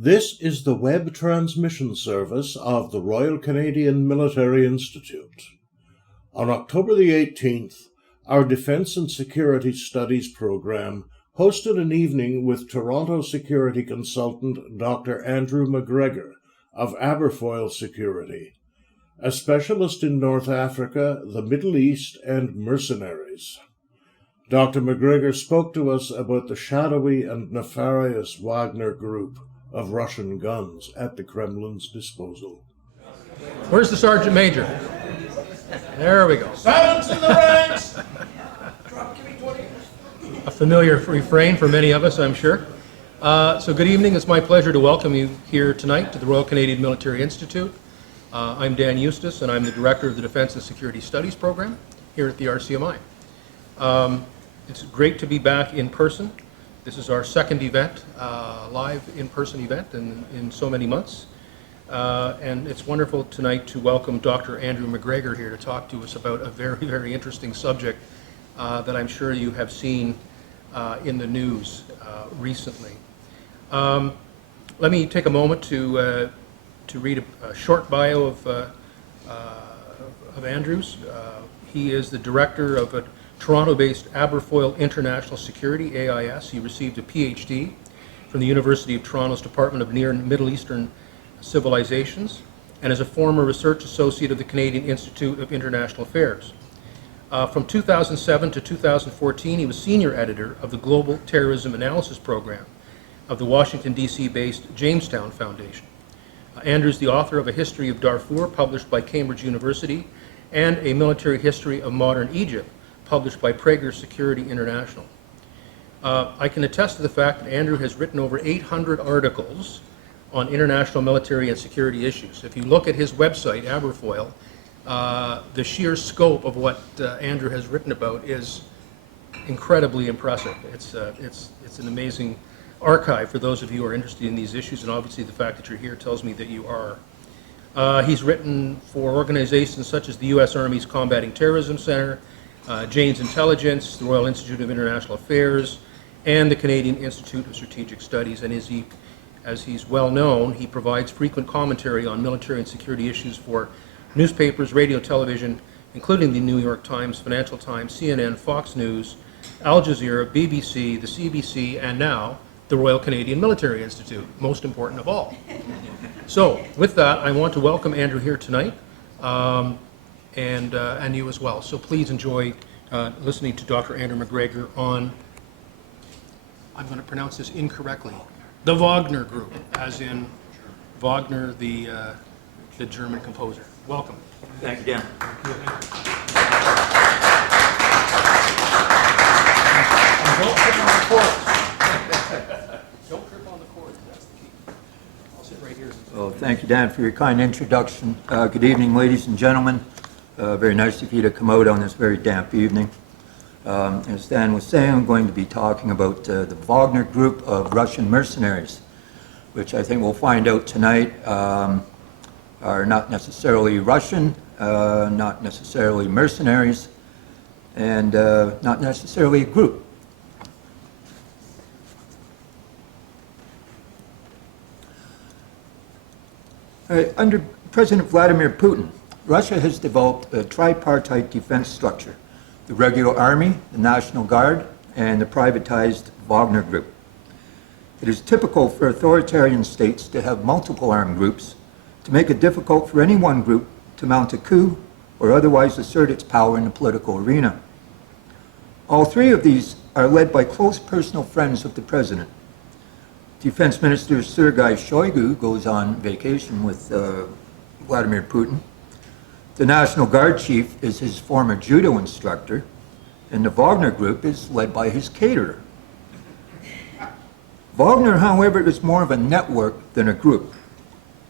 This is the web transmission service of the Royal Canadian Military Institute. On October the 18th, our Defence and Security Studies program hosted an evening with Toronto security consultant Dr. Andrew McGregor of Aberfoyle Security, a specialist in North Africa, the Middle East, and mercenaries. Dr. McGregor spoke to us about the shadowy and nefarious Wagner Group of Russian guns at the Kremlin's disposal. Where's the Sergeant Major? There we go. Silence in the ranks! A familiar refrain for many of us, I'm sure. So good evening. It's my pleasure to welcome you here tonight to the Royal Canadian Military Institute. I'm Dan Eustace, and I'm the Director of the Defence and Security Studies program here at the RCMI. It's great to be back in person. This is our second event, live in-person event in so many months. And it's wonderful tonight to welcome Dr. Andrew McGregor here to talk to us about a very, very interesting subject that I'm sure you have seen in the news recently. Let me take a moment to read a short bio of Andrew's. He is the director of a Toronto-based Aberfoyle International Security, AIS. He received a PhD from the University of Toronto's Department of Near and Middle Eastern Civilizations, and is a former research associate of the Canadian Institute of International Affairs. From 2007 to 2014, he was senior editor of the Global Terrorism Analysis Program of the Washington, D.C.-based Jamestown Foundation. Andrew is the author of A History of Darfur, published by Cambridge University, and A Military History of Modern Egypt, published by Prager Security International. I can attest to the fact that Andrew has written over 800 articles on international military and security issues. If you look at his website, Aberfoyle, the sheer scope of what Andrew has written about is incredibly impressive. It's an amazing archive for those of you who are interested in these issues, and obviously the fact that you're here tells me that you are. He's written for organizations such as the U.S. Army's Combating Terrorism Center, Jane's Intelligence, the Royal Institute of International Affairs, and the Canadian Institute of Strategic Studies. And as he's well known, he provides frequent commentary on military and security issues for newspapers, radio, television, including the New York Times, Financial Times, CNN, Fox News, Al Jazeera, BBC, the CBC, and now the Royal Canadian Military Institute, most important of all. So with that, I want to welcome Andrew here tonight, and you as well. So please enjoy listening to Dr. Andrew McGregor on, I'm going to pronounce this incorrectly, the Wagner Group, as in Wagner, the German composer. Welcome. Thank you, Dan. Don't trip on the cords. Don't trip on the cords, that's the key. I'll sit right here. Well, thank you, Dan, for your kind introduction. Good evening, ladies and gentlemen. Very nice of you to come out on this very damp evening. As Dan was saying, I'm going to be talking about the Wagner Group of Russian mercenaries, which I think we'll find out tonight are not necessarily Russian, not necessarily mercenaries, and not necessarily a group. Under President Vladimir Putin, Russia has developed a tripartite defense structure: the regular army, the National Guard, and the privatized Wagner Group. It is typical for authoritarian states to have multiple armed groups to make it difficult for any one group to mount a coup or otherwise assert its power in the political arena. All three of these are led by close personal friends of the president. Defense Minister Sergei Shoigu goes on vacation with Vladimir Putin. The National Guard chief is his former judo instructor, and the Wagner Group is led by his caterer. Wagner, however, is more of a network than a group.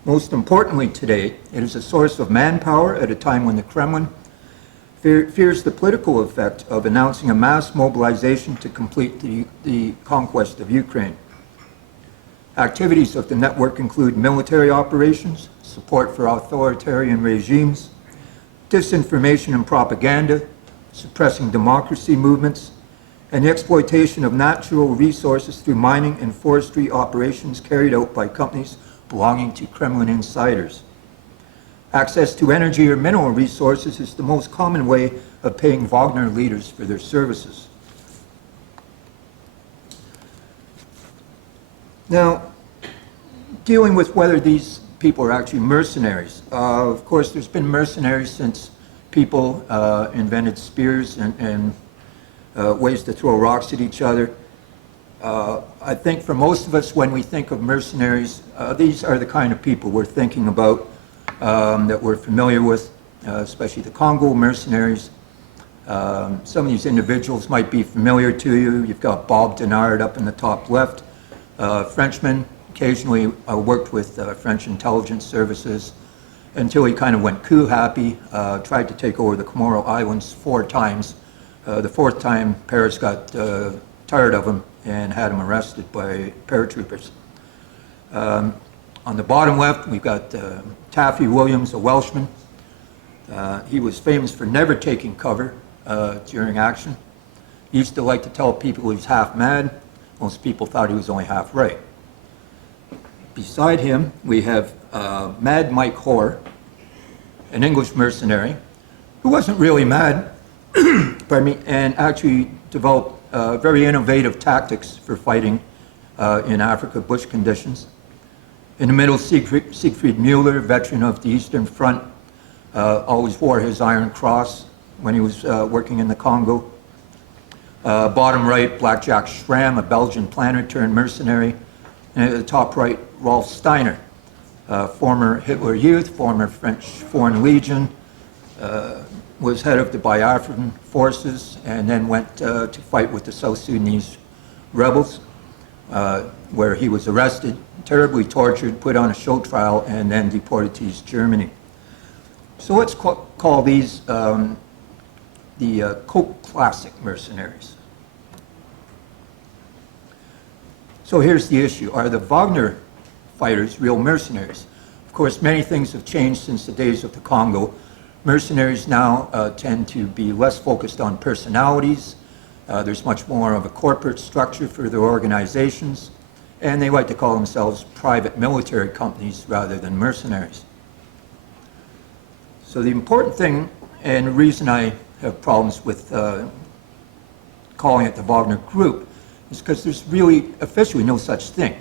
Most importantly today, it is a source of manpower at a time when the Kremlin fears the political effect of announcing a mass mobilization to complete the conquest of Ukraine. Activities of the network include military operations, support for authoritarian regimes, disinformation and propaganda, suppressing democracy movements, and the exploitation of natural resources through mining and forestry operations carried out by companies belonging to Kremlin insiders. Access to energy or mineral resources is the most common way of paying Wagner leaders for their services. Now, dealing with whether these people are actually mercenaries. Of course, there's been mercenaries since people invented spears and ways to throw rocks at each other. I think for most of us, when we think of mercenaries, these are the kind of people we're thinking about, that we're familiar with, especially the Congo mercenaries. Some of these individuals might be familiar to you. You've got Bob Denard up in the top left, Frenchman, occasionally worked with French intelligence services until he kind of went coup happy, tried to take over the Comoro Islands 4 times. The 4th time, Paris got tired of him and had him arrested by paratroopers. On the bottom left, we've got Taffy Williams, a Welshman. He was famous for never taking cover during action. He used to like to tell people he was half mad. Most people thought he was only half right. Beside him, we have Mad Mike Hoare, an English mercenary, who wasn't really mad, pardon me, and actually developed very innovative tactics for fighting in Africa bush conditions. In the middle, Siegfried Mueller, veteran of the Eastern Front, always wore his Iron Cross when he was working in the Congo. Bottom right, Blackjack Schramm, a Belgian planter turned mercenary. And at the top right, Rolf Steiner, former Hitler Youth, former French Foreign Legion, was head of the Biafran forces, and then went to fight with the South Sudanese rebels, where he was arrested, terribly tortured, put on a show trial, and then deported to East Germany. So let's call these the Coke Classic mercenaries. So here's the issue. Are the Wagner fighters real mercenaries? Of course, many things have changed since the days of the Congo. Mercenaries now tend to be less focused on personalities. There's much more of a corporate structure for their organizations, and they like to call themselves private military companies rather than mercenaries. So the important thing, and the reason I have problems with calling it the Wagner Group, is because there's really officially no such thing.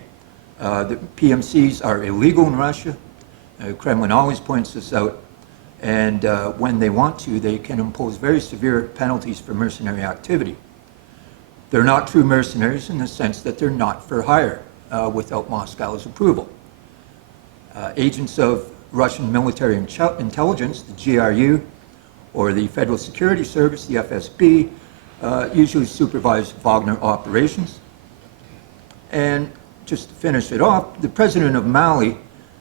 The PMCs are illegal in Russia. Kremlin always points this out. And when they want to, they can impose very severe penalties for mercenary activity. They're not true mercenaries in the sense that they're not for hire without Moscow's approval. Agents of Russian military intelligence, the GRU, or the Federal Security Service, the FSB, usually supervise Wagner operations. And just to finish it off, the president of Mali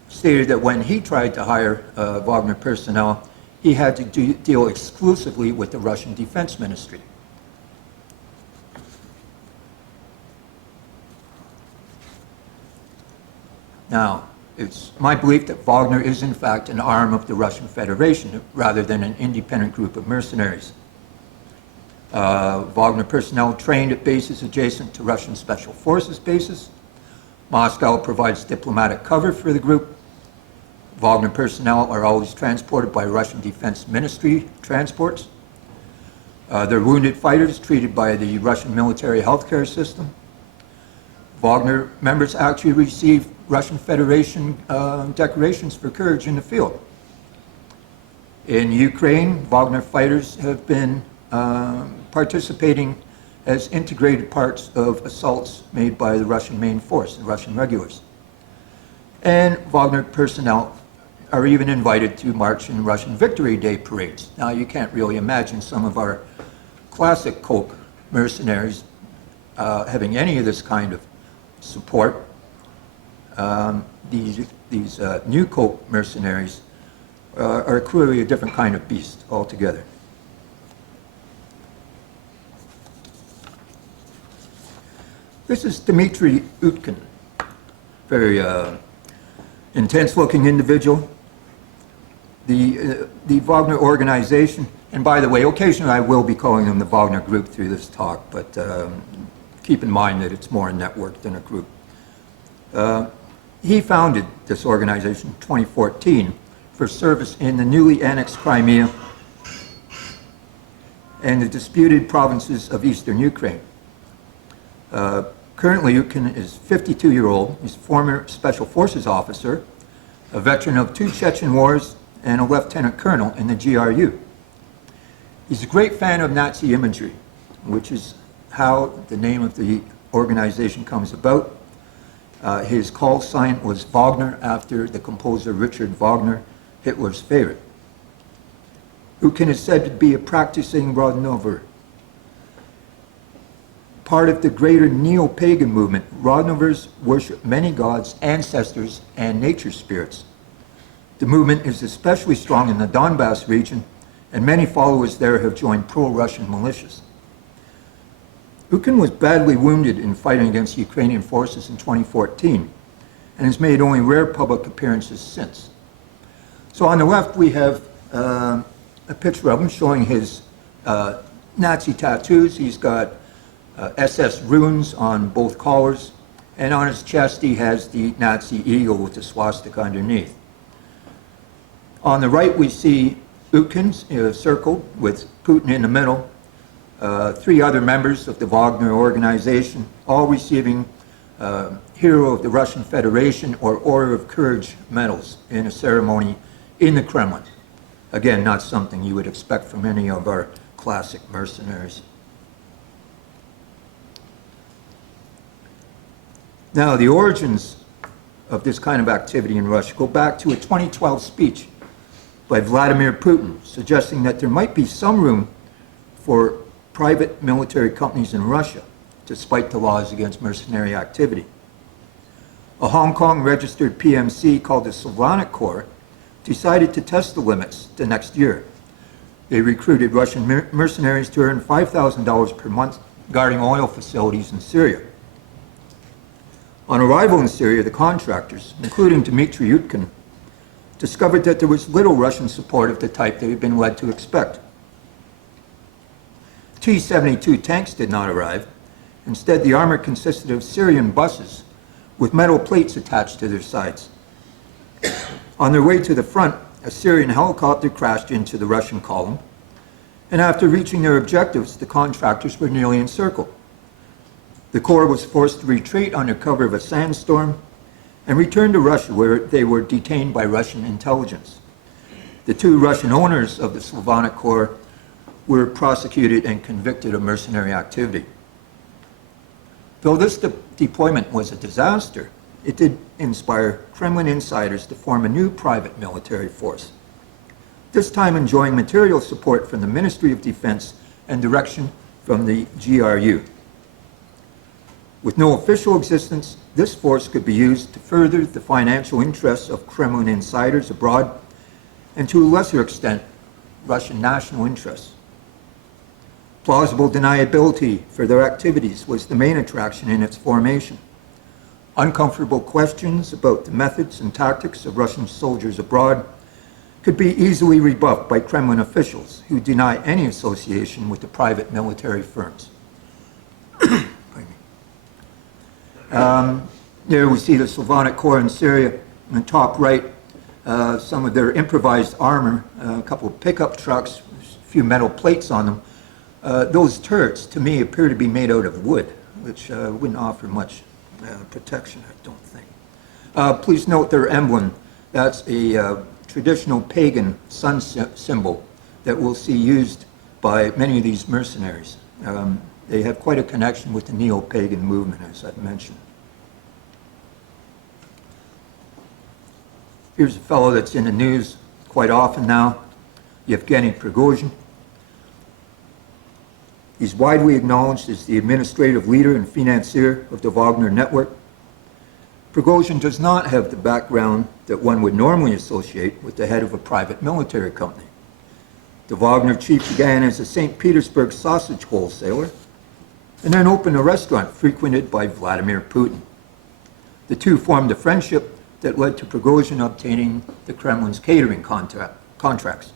stated that when he tried to hire Wagner personnel, he had to deal exclusively with the Russian Defense Ministry. Now, it's my belief that Wagner is in fact an arm of the Russian Federation rather than an independent group of mercenaries. Wagner personnel trained at bases adjacent to Russian Special Forces bases. Moscow provides diplomatic cover for the group. Wagner personnel are always transported by Russian Defense Ministry transports. They're wounded fighters treated by the Russian military healthcare system. Wagner members actually receive Russian Federation decorations for courage in the field. In Ukraine, Wagner fighters have been participating as integrated parts of assaults made by the Russian main force, the Russian regulars. And Wagner personnel are even invited to march in Russian Victory Day parades. Now, you can't really imagine some of our classic Coke mercenaries having any of this kind of support. These new Coke mercenaries are clearly a different kind of beast altogether. This is Dmitry Utkin, very intense-looking individual. The Wagner organization, And by the way, occasionally I will be calling them the Wagner Group through this talk, but keep in mind that it's more a network than a group. He founded this organization in 2014 for service in the newly annexed Crimea and the disputed provinces of eastern Ukraine. Currently, Utkin is 52-year-old. He's a former Special Forces officer, a veteran of 2 Chechen wars, and a lieutenant colonel in the GRU. He's a great fan of Nazi imagery, which is how the name of the organization comes about. His call sign was Wagner, after the composer Richard Wagner, Hitler's favorite. Utkin is said to be a practicing Rodnover. Part of the greater neo-pagan movement, Rodnovers worship many gods, ancestors, and nature spirits. The movement is especially strong in the Donbass region, and many followers there have joined pro-Russian militias. Utkin was badly wounded in fighting against Ukrainian forces in 2014 and has made only rare public appearances since. So on the left we have a picture of him showing his Nazi tattoos. He's got SS runes on both collars, and on his chest he has the Nazi eagle with the swastika underneath. On the right we see Utkin circled with Putin in the middle, 3 other members of the Wagner organization, all receiving Hero of the Russian Federation or Order of Courage medals in a ceremony in the Kremlin. Again, not something you would expect from any of our classic mercenaries. Now, the origins of this kind of activity in Russia go back to a 2012 speech by Vladimir Putin, suggesting that there might be some room for private military companies in Russia, despite the laws against mercenary activity. A Hong Kong registered PMC called the Slavonic Corps decided to test the limits the next year. They recruited Russian mercenaries to earn $5,000 per month guarding oil facilities in Syria. On arrival in Syria, the contractors, including Dmitry Utkin, discovered that there was little Russian support of the type they had been led to expect. T-72 tanks did not arrive. Instead, the armor consisted of Syrian buses with metal plates attached to their sides. On their way to the front, a Syrian helicopter crashed into the Russian column, and after reaching their objectives, the contractors were nearly encircled. The Corps was forced to retreat under cover of a sandstorm and returned to Russia, where they were detained by Russian intelligence. The 2 Russian owners of the Slavonic Corps were prosecuted and convicted of mercenary activity. Though this deployment was a disaster, it did inspire Kremlin insiders to form a new private military force, this time enjoying material support from the Ministry of Defense and direction from the GRU. With no official existence, this force could be used to further the financial interests of Kremlin insiders abroad and, to a lesser extent, Russian national interests. Plausible deniability for their activities was the main attraction in its formation. Uncomfortable questions about the methods and tactics of Russian soldiers abroad could be easily rebuffed by Kremlin officials who deny any association with the private military firms. There we see the Slavonic Corps in Syria. In the top right, some of their improvised armor, a couple of pickup trucks, a few metal plates on them. Those turrets, to me, appear to be made out of wood, which wouldn't offer much protection, I don't think. Please note their emblem. That's a traditional pagan sun symbol that we'll see used by many of these mercenaries. They have quite a connection with the neo-pagan movement, as I've mentioned. Here's a fellow that's in the news quite often now, Yevgeny Prigozhin. He's widely acknowledged as the administrative leader and financier of the Wagner network. Prigozhin does not have the background that one would normally associate with the head of a private military company. The Wagner chief began as a St. Petersburg sausage wholesaler and then opened a restaurant frequented by Vladimir Putin. The two formed a friendship that led to Prigozhin obtaining the Kremlin's catering contracts.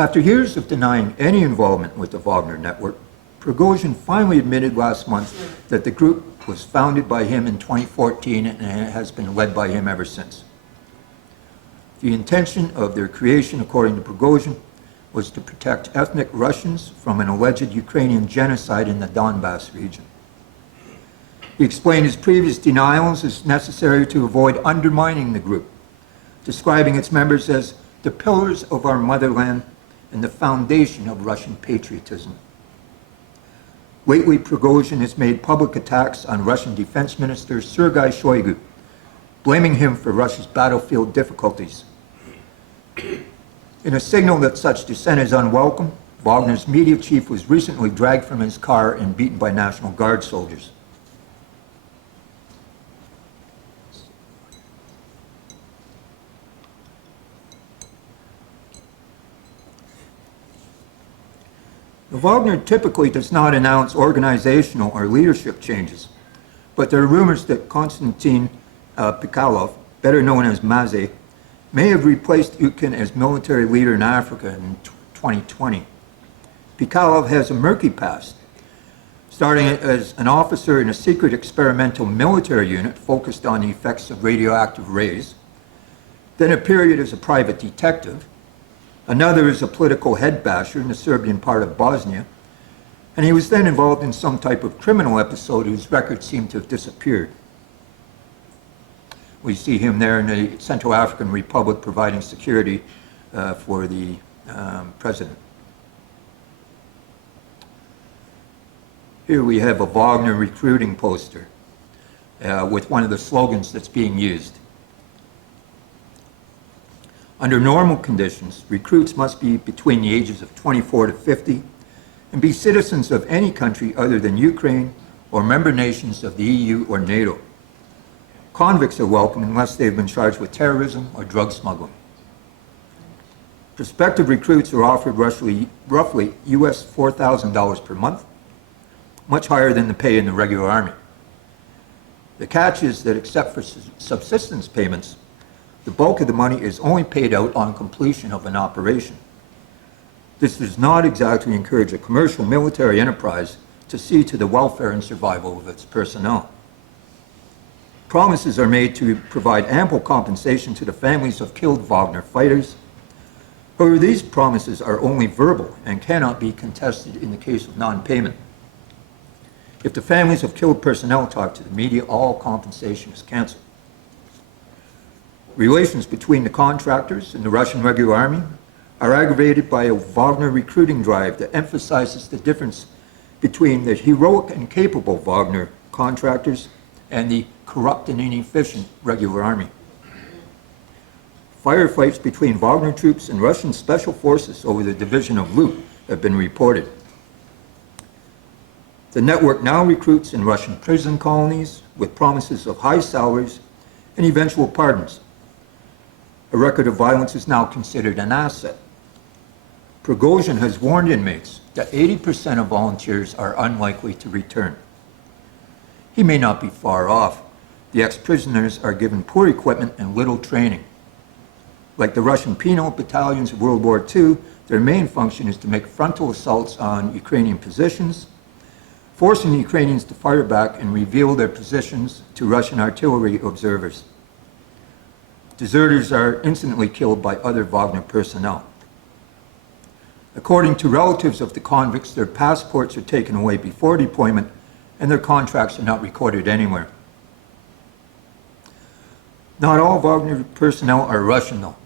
After years of denying any involvement with the Wagner network, Prigozhin finally admitted last month that the group was founded by him in 2014 and has been led by him ever since. The intention of their creation, according to Prigozhin, was to protect ethnic Russians from an alleged Ukrainian genocide in the Donbass region. He explained his previous denials as necessary to avoid undermining the group, describing its members as the pillars of our motherland and the foundation of Russian patriotism. Lately, Prigozhin has made public attacks on Russian Defense Minister Sergei Shoigu, blaming him for Russia's battlefield difficulties. In a signal that such dissent is unwelcome, Wagner's media chief was recently dragged from his car and beaten by National Guard soldiers. Wagner typically does not announce organizational or leadership changes, but there are rumors that Konstantin Pikalov, better known as Maze, may have replaced Yukin as military leader in Africa in 2020. Pikalov has a murky past, starting as an officer in a secret experimental military unit focused on the effects of radioactive rays, then a period as a private detective, another as a political head basher in the Serbian part of Bosnia, and he was then involved in some type of criminal episode whose records seem to have disappeared. We see him there in the Central African Republic providing security for the president. Here we have a Wagner recruiting poster with one of the slogans that's being used. Under normal conditions, recruits must be between the ages of 24 to 50 and be citizens of any country other than Ukraine or member nations of the EU or NATO. Convicts are welcome unless they've been charged with terrorism or drug smuggling. Prospective recruits are offered roughly US $4,000 per month, much higher than the pay in the regular army. The catch is that except for subsistence payments, the bulk of the money is only paid out on completion of an operation. This does not exactly encourage a commercial military enterprise to see to the welfare and survival of its personnel. Promises are made to provide ample compensation to the families of killed Wagner fighters. However, these promises are only verbal and cannot be contested in the case of non-payment. If the families of killed personnel talk to the media, all compensation is canceled. Relations between the contractors and the Russian regular army are aggravated by a Wagner recruiting drive that emphasizes the difference between the heroic and capable Wagner contractors and the corrupt and inefficient regular army. Firefights between Wagner troops and Russian special forces over the division of loot have been reported. The network now recruits in Russian prison colonies with promises of high salaries and eventual pardons. A record of violence is now considered an asset. Prigozhin has warned inmates that 80% of volunteers are unlikely to return. He may not be far off. The ex-prisoners are given poor equipment and little training. Like the Russian penal battalions of World War II, their main function is to make frontal assaults on Ukrainian positions, forcing the Ukrainians to fire back and reveal their positions to Russian artillery observers. Deserters are instantly killed by other Wagner personnel. According to relatives of the convicts, their passports are taken away before deployment and their contracts are not recorded anywhere. Not all Wagner personnel are Russian, though.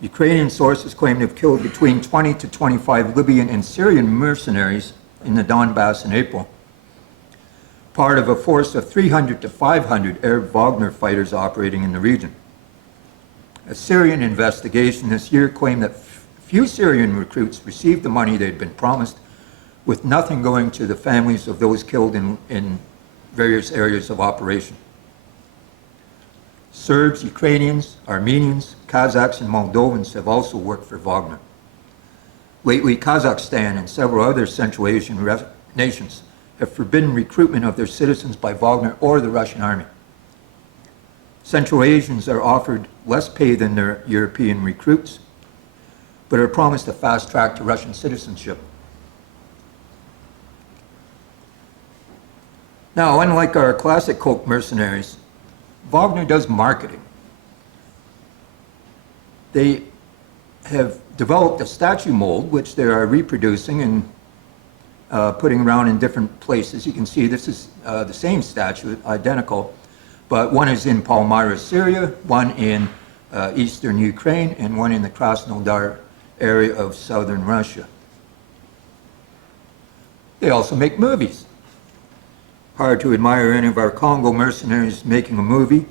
Ukrainian sources claim to have killed between 20 to 25 Libyan and Syrian mercenaries in the Donbass in April, part of a force of 300 to 500 Arab Wagner fighters operating in the region. A Syrian investigation this year claimed that few Syrian recruits received the money they had been promised, with nothing going to the families of those killed in various areas of operation. Serbs, Ukrainians, Armenians, Kazakhs, and Moldovans have also worked for Wagner. Lately, Kazakhstan and several other Central Asian nations have forbidden recruitment of their citizens by Wagner or the Russian army. Central Asians are offered less pay than their European recruits. but are promised a fast track to Russian citizenship. Now, unlike our classic Coke mercenaries, Wagner does marketing. They have developed a statue mold, which they are reproducing and putting around in different places. You can see this is the same statue, identical, but one is in Palmyra, Syria, one in eastern Ukraine, and one in the Krasnodar area of southern Russia. They also make movies. Hard to admire any of our Congo mercenaries making a movie.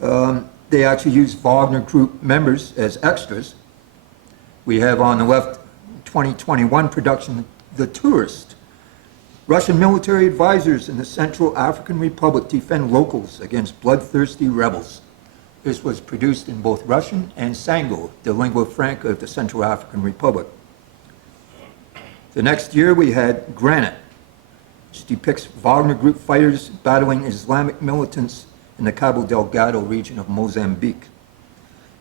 They actually use Wagner Group members as extras. We have on the left 2021 production, The Tourist. Russian military advisors in the Central African Republic defend locals against bloodthirsty rebels. This was produced in both Russian and Sango, the lingua franca of the Central African Republic. The next year we had Granite, which depicts Wagner Group fighters battling Islamic militants in the Cabo Delgado region of Mozambique.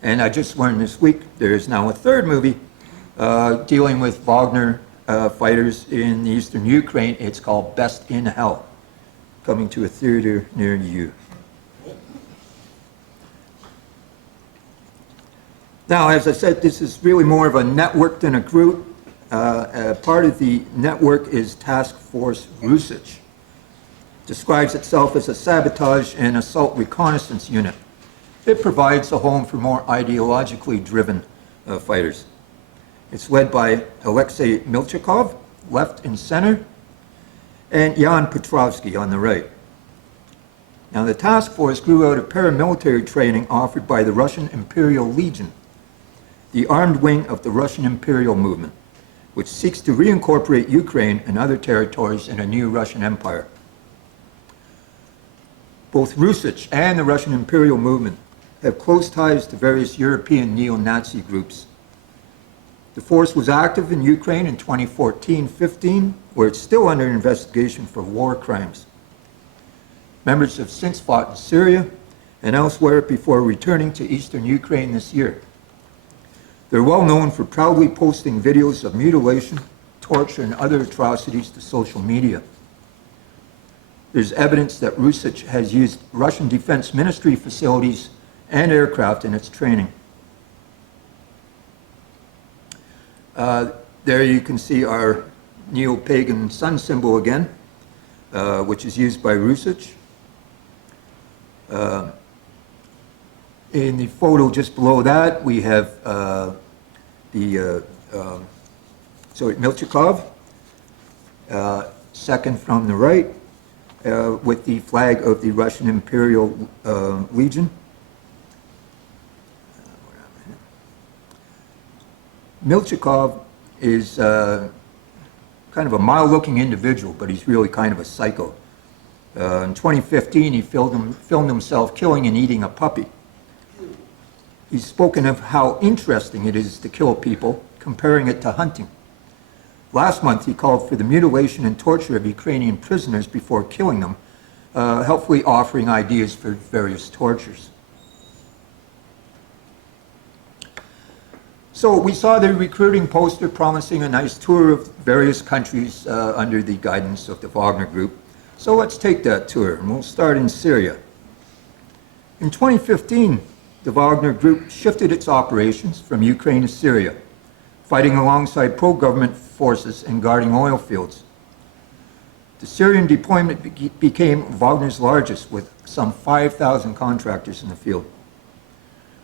And I just learned this week there is now a third movie dealing with Wagner fighters in eastern Ukraine. It's called Best in Hell, coming to a theater near you. Now, as I said, this is really more of a network than a group. Part of the network is Task Force Rusich. Describes itself as a sabotage and assault reconnaissance unit. It provides a home for more ideologically driven fighters. It's led by Alexei Milchikov, left and center, and Jan Petrovsky on the right. Now, the task force grew out of paramilitary training offered by the Russian Imperial Legion, the armed wing of the Russian Imperial Movement, which seeks to reincorporate Ukraine and other territories in a new Russian empire. Both Rusich and the Russian Imperial Movement have close ties to various European neo-Nazi groups. The force was active in Ukraine in 2014-15, where it's still under investigation for war crimes. Members have since fought in Syria and elsewhere before returning to eastern Ukraine this year. They're well known for proudly posting videos of mutilation, torture, and other atrocities to social media. There's evidence that Rusich has used Russian Defense Ministry facilities and aircraft in its training. There you can see our neo-pagan sun symbol again, which is used by Rusich. In the photo just below that, we have Milchikov, second from the right, with the flag of the Russian Imperial Legion. Milchikov is kind of a mild-looking individual, but he's really kind of a psycho. In 2015, he filmed himself killing and eating a puppy. He's spoken of how interesting it is to kill people, comparing it to hunting. Last month, he called for the mutilation and torture of Ukrainian prisoners before killing them, helpfully offering ideas for various tortures. So we saw the recruiting poster promising a nice tour of various countries under the guidance of the Wagner Group. So let's take that tour, and we'll start in Syria. In 2015, the Wagner Group shifted its operations from Ukraine to Syria, fighting alongside pro-government forces and guarding oil fields. The Syrian deployment became Wagner's largest, with some 5,000 contractors in the field.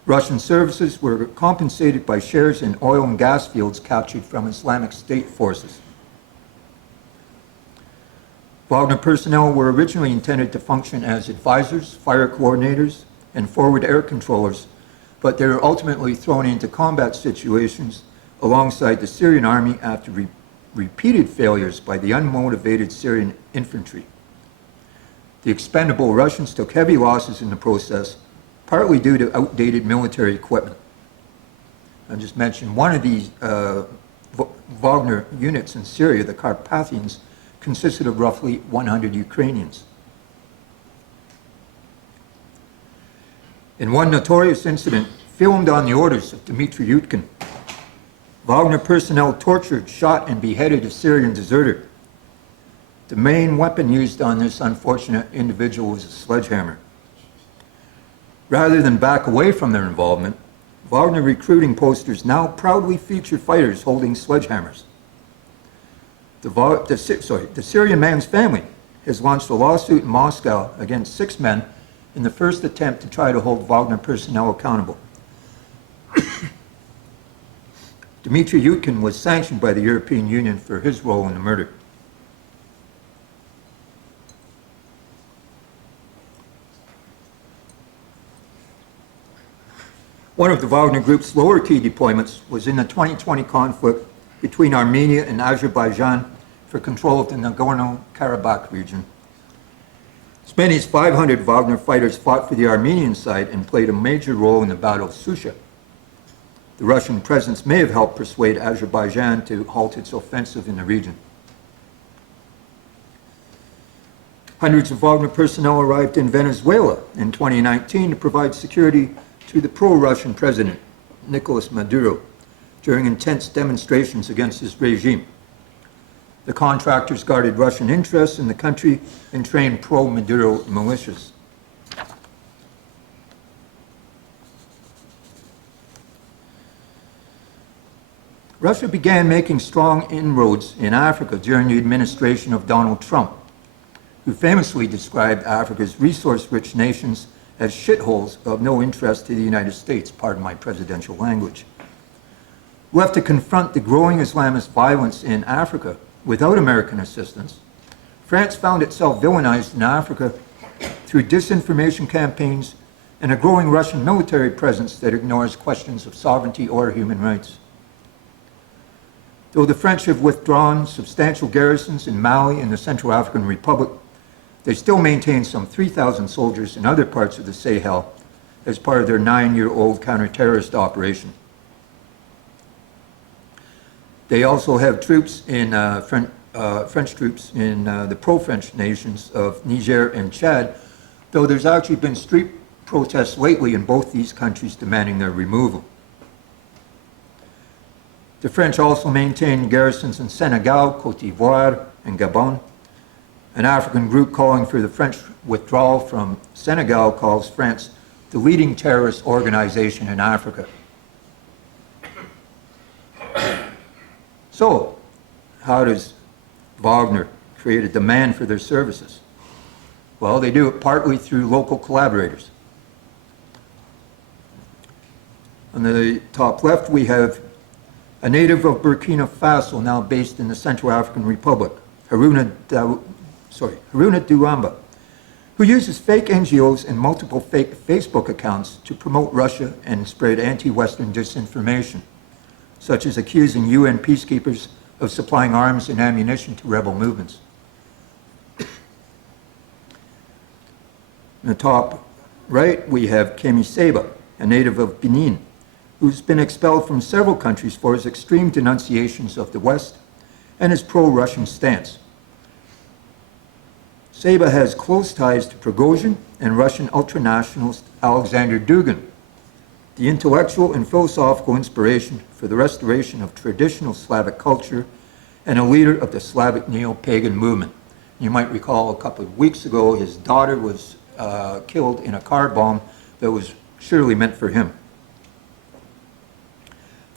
Russian services were compensated by shares in oil and gas fields captured from Islamic State forces. Wagner personnel were originally intended to function as advisors, fire coordinators, and forward air controllers, but they were ultimately thrown into combat situations alongside the Syrian army after repeated failures by the unmotivated Syrian infantry. The expendable Russians took heavy losses in the process, partly due to outdated military equipment. I just mentioned one of these Wagner units in Syria, the Carpathians, consisted of roughly 100 Ukrainians. In one notorious incident, filmed on the orders of Dmitry Yutkin. Wagner personnel tortured, shot, and beheaded a Syrian deserter. The main weapon used on this unfortunate individual was a sledgehammer. Rather than back away from their involvement, Wagner recruiting posters now proudly feature fighters holding sledgehammers. The Syrian man's family has launched a lawsuit in Moscow against 6 men in the first attempt to try to hold Wagner personnel accountable. Dmitry Yutkin was sanctioned by the European Union for his role in the murder. One of the Wagner Group's lower key deployments was in the 2020 conflict between Armenia and Azerbaijan for control of the Nagorno-Karabakh region. As many as 500 Wagner fighters fought for the Armenian side and played a major role in the Battle of Susha. The Russian presence may have helped persuade Azerbaijan to halt its offensive in the region. Hundreds of Wagner personnel arrived in Venezuela in 2019 to provide security to the pro-Russian president, Nicolas Maduro, during intense demonstrations against his regime. The contractors guarded Russian interests in the country and trained pro-Maduro militias. Russia began making strong inroads in Africa during the administration of Donald Trump, who famously described Africa's resource-rich nations as shitholes of no interest to the United States, pardon my presidential language. Left to confront the growing Islamist violence in Africa without American assistance, France found itself villainized in Africa through disinformation campaigns and a growing Russian military presence that ignores questions of sovereignty or human rights. Though the French have withdrawn substantial garrisons in Mali and the Central African Republic, they still maintain some 3,000 soldiers in other parts of the Sahel as part of their 9-year-old counter-terrorist operation. They also have troops in French troops in the pro-French nations of Niger and Chad, though there's actually been street protests lately in both these countries demanding their removal. The French also maintain garrisons in Senegal, Cote d'Ivoire, and Gabon. An African group calling for the French withdrawal from Senegal calls France the leading terrorist organization in Africa. So, how does Wagner create a demand for their services? Well, they do it partly through local collaborators. On the top left, we have a native of Burkina Faso, now based in the Central African Republic, Haruna Duamba, who uses fake NGOs and multiple fake Facebook accounts to promote Russia and spread anti-Western disinformation, such as accusing UN peacekeepers of supplying arms and ammunition to rebel movements. In the top right, we have Kemi Seba, a native of Benin, who's been expelled from several countries for his extreme denunciations of the West and his pro-Russian stance. Seba has close ties to Prigozhin and Russian ultranationalist Alexander Dugin, the intellectual and philosophical inspiration for the restoration of traditional Slavic culture and a leader of the Slavic neo-pagan movement. You might recall a couple of weeks ago, his daughter was killed in a car bomb that was surely meant for him.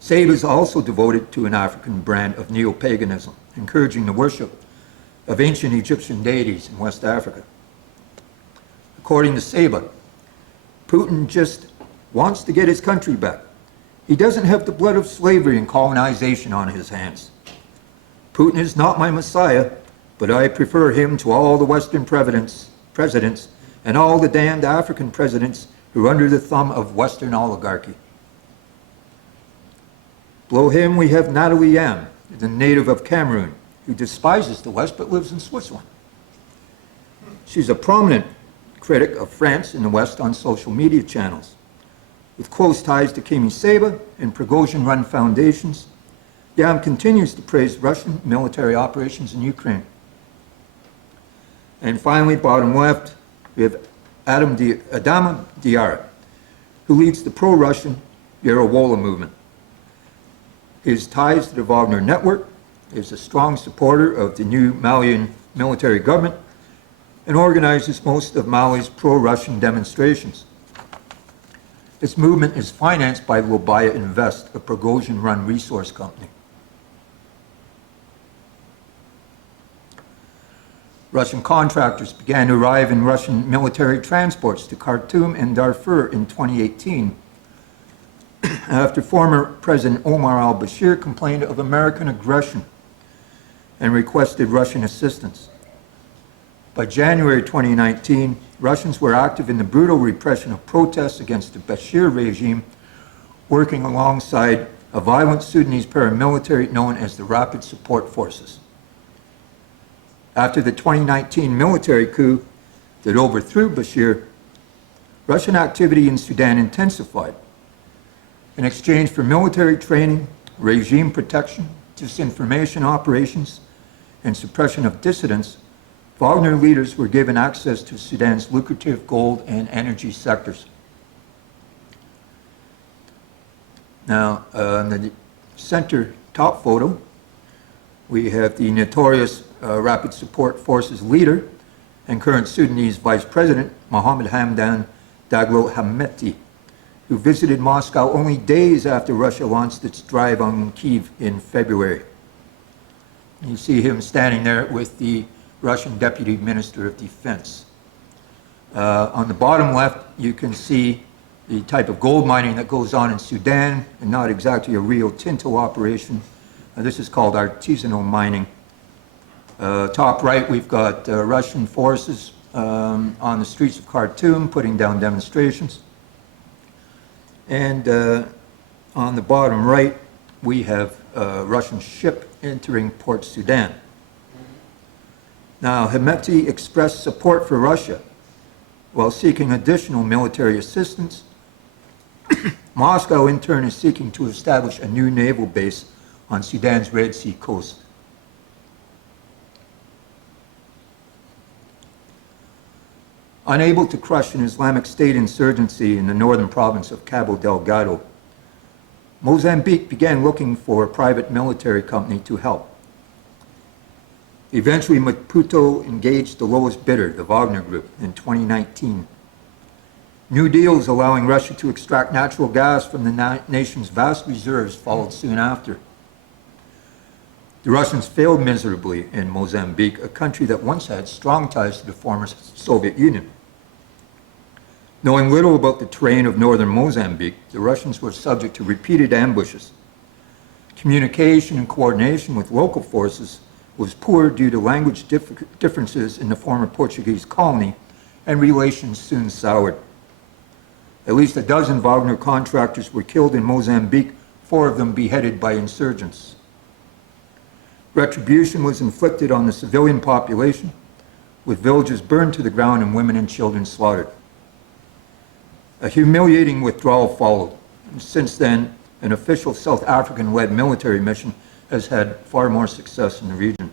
Seba is also devoted to an African brand of neo-paganism, encouraging the worship of ancient Egyptian deities in West Africa. According to Seba, Putin just wants to get his country back. He doesn't have the blood of slavery and colonization on his hands. Putin is not my messiah, but I prefer him to all the Western presidents and all the damned African presidents who are under the thumb of Western oligarchy. Below him we have Natalie Yam, the native of Cameroon, who despises the West but lives in Switzerland. She's a prominent critic of France and the West on social media channels. With close ties to Kemi Seba and Prigozhin-run foundations, Yam continues to praise Russian military operations in Ukraine. And finally, bottom left, we have Adama Diarra, who leads the pro-Russian Yerowola movement. His ties to the Wagner network, is a strong supporter of the new Malian military government, and organizes most of Mali's pro-Russian demonstrations. This movement is financed by Lobaya Invest, a Prigozhin-run resource company. Russian contractors began to arrive in Russian military transports to Khartoum and Darfur in 2018 after former President Omar al-Bashir complained of American aggression and requested Russian assistance. By January 2019, Russians were active in the brutal repression of protests against the Bashir regime, working alongside a violent Sudanese paramilitary known as the Rapid Support Forces. After the 2019 military coup that overthrew Bashir, Russian activity in Sudan intensified. In exchange for military training, regime protection, disinformation operations, and suppression of dissidents, Wagner leaders were given access to Sudan's lucrative gold and energy sectors. Now, in the center top photo, we have the notorious Rapid Support Forces leader and current Sudanese Vice President, Mohammed Hamdan Daglo Hameti, who visited Moscow only days after Russia launched its drive on Kyiv in February. You see him standing there with the Russian Deputy Minister of Defense. On the bottom left, you can see the type of gold mining that goes on in Sudan, and not exactly a Rio Tinto operation. This is called artisanal mining. Top right, we've got Russian forces on the streets of Khartoum putting down demonstrations. And on the bottom right, we have a Russian ship entering Port Sudan. Now, Hameti expressed support for Russia while seeking additional military assistance. Moscow, in turn, is seeking to establish a new naval base on Sudan's Red Sea coast. Unable to crush an Islamic State insurgency in the northern province of Cabo Delgado, Mozambique began looking for a private military company to help. Eventually, Maputo engaged the lowest bidder, the Wagner Group, in 2019. New deals allowing Russia to extract natural gas from the nation's vast reserves followed soon after. The Russians failed miserably in Mozambique, a country that once had strong ties to the former Soviet Union. Knowing little about the terrain of northern Mozambique, the Russians were subject to repeated ambushes. Communication and coordination with local forces was poor due to language differences in the former Portuguese colony, and relations soon soured. At least a dozen Wagner contractors were killed in Mozambique, 4 of them beheaded by insurgents. Retribution was inflicted on the civilian population, with villages burned to the ground and women and children slaughtered. A humiliating withdrawal followed, and since then, an official South African-led military mission has had far more success in the region.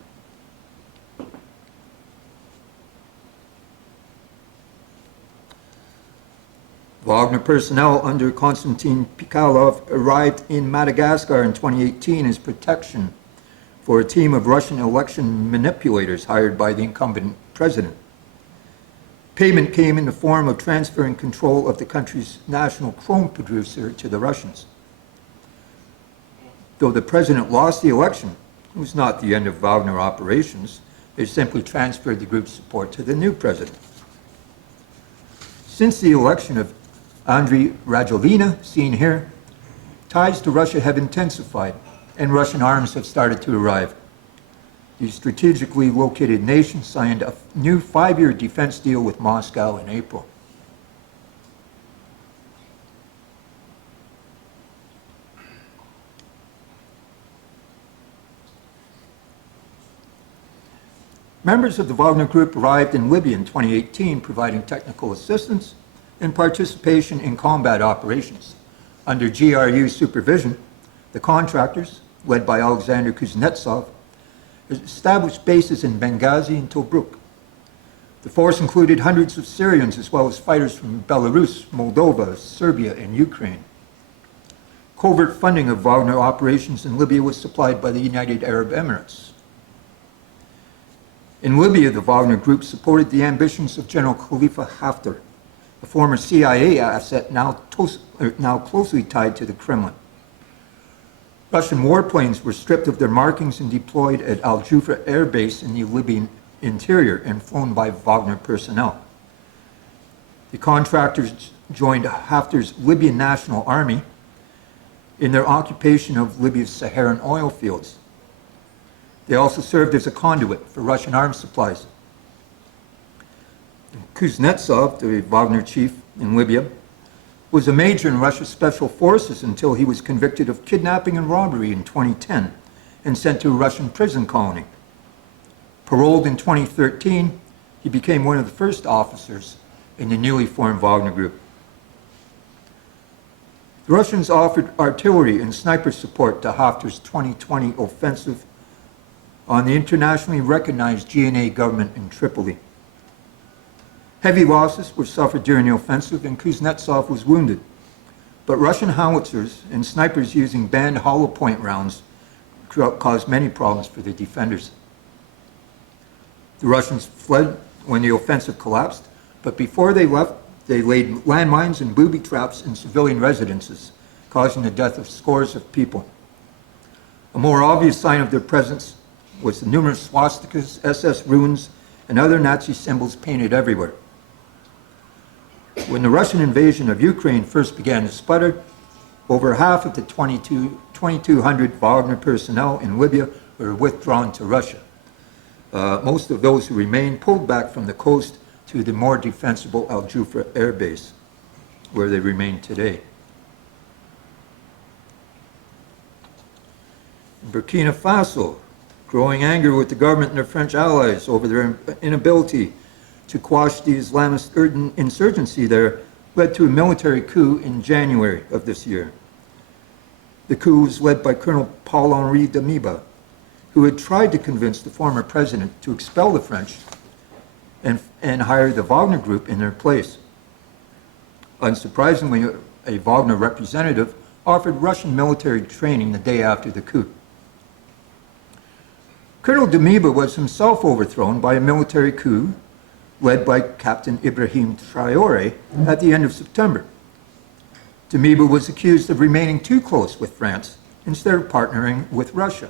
Wagner personnel under Konstantin Pikalov arrived in Madagascar in 2018 as protection for a team of Russian election manipulators hired by the incumbent president. Payment came in the form of transferring control of the country's national chrome producer to the Russians. Though the president lost the election, it was not the end of Wagner operations. They simply transferred the group's support to the new president. Since the election of Andriy Rajoelina, seen here, ties to Russia have intensified, and Russian arms have started to arrive. The strategically located nation signed a new 5-year defense deal with Moscow in April. Members of the Wagner Group arrived in Libya in 2018, providing technical assistance and participation in combat operations. Under GRU supervision, the contractors, led by Alexander Kuznetsov, established bases in Benghazi and Tobruk. The force included hundreds of Syrians as well as fighters from Belarus, Moldova, Serbia, and Ukraine. Covert funding of Wagner operations in Libya was supplied by the United Arab Emirates. In Libya, the Wagner Group supported the ambitions of General Khalifa Haftar, a former CIA asset now closely tied to the Kremlin. Russian warplanes were stripped of their markings and deployed at Al Jufra Air Base in the Libyan interior and flown by Wagner personnel. The contractors joined Haftar's Libyan National Army in their occupation of Libya's Saharan oil fields. They also served as a conduit for Russian arms supplies. Kuznetsov, the Wagner chief in Libya, was a major in Russia's special forces until he was convicted of kidnapping and robbery in 2010 and sent to a Russian prison colony. Paroled in 2013, he became one of the first officers in the newly formed Wagner Group. The Russians offered artillery and sniper support to Haftar's 2020 offensive on the internationally recognized GNA government in Tripoli. Heavy losses were suffered during the offensive and Kuznetsov was wounded, but Russian howitzers and snipers using banned hollow point rounds caused many problems for the defenders. The Russians fled when the offensive collapsed, but before they left, they laid landmines and booby traps in civilian residences, causing the death of scores of people. A more obvious sign of their presence was the numerous swastikas, SS runes, and other Nazi symbols painted everywhere. When the Russian invasion of Ukraine first began to sputter, over half of the 2,200 Wagner personnel in Libya were withdrawn to Russia. Most of those who remained pulled back from the coast to the more defensible Al Jufra Air Base, where they remain today. In Burkina Faso, growing anger with the government and their French allies over their inability to quash the Islamist insurgency there led to a military coup in January of this year. The coup was led by Colonel Paul-Henri Damiba, who had tried to convince the former president to expel the French and hire the Wagner Group in their place. Unsurprisingly, a Wagner representative offered Russian military training the day after the coup. Colonel Damiba was himself overthrown by a military coup led by Captain Ibrahim Traoré at the end of September. Damiba was accused of remaining too close with France instead of partnering with Russia.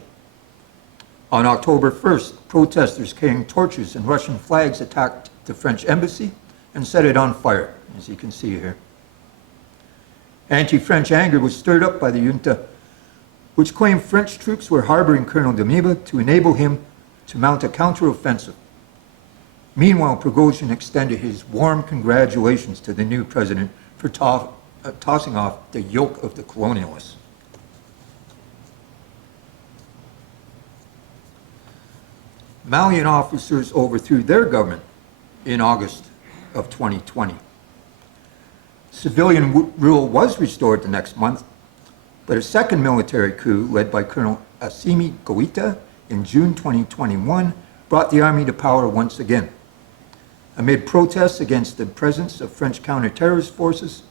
On October 1st, protesters carrying torches and Russian flags attacked the French embassy and set it on fire, as you can see here. Anti-French anger was stirred up by the junta, which claimed French troops were harboring Colonel Damiba to enable him to mount a counteroffensive. Meanwhile, Prigozhin extended his warm congratulations to the new president for tossing off the yoke of the colonialists. Malian officers overthrew their government in August of 2020. Civilian rule was restored the next month, but a second military coup led by Colonel Assimi Goïta in June 2021 brought the army to power once again. Amid protests against the presence of French counter-terrorist forces,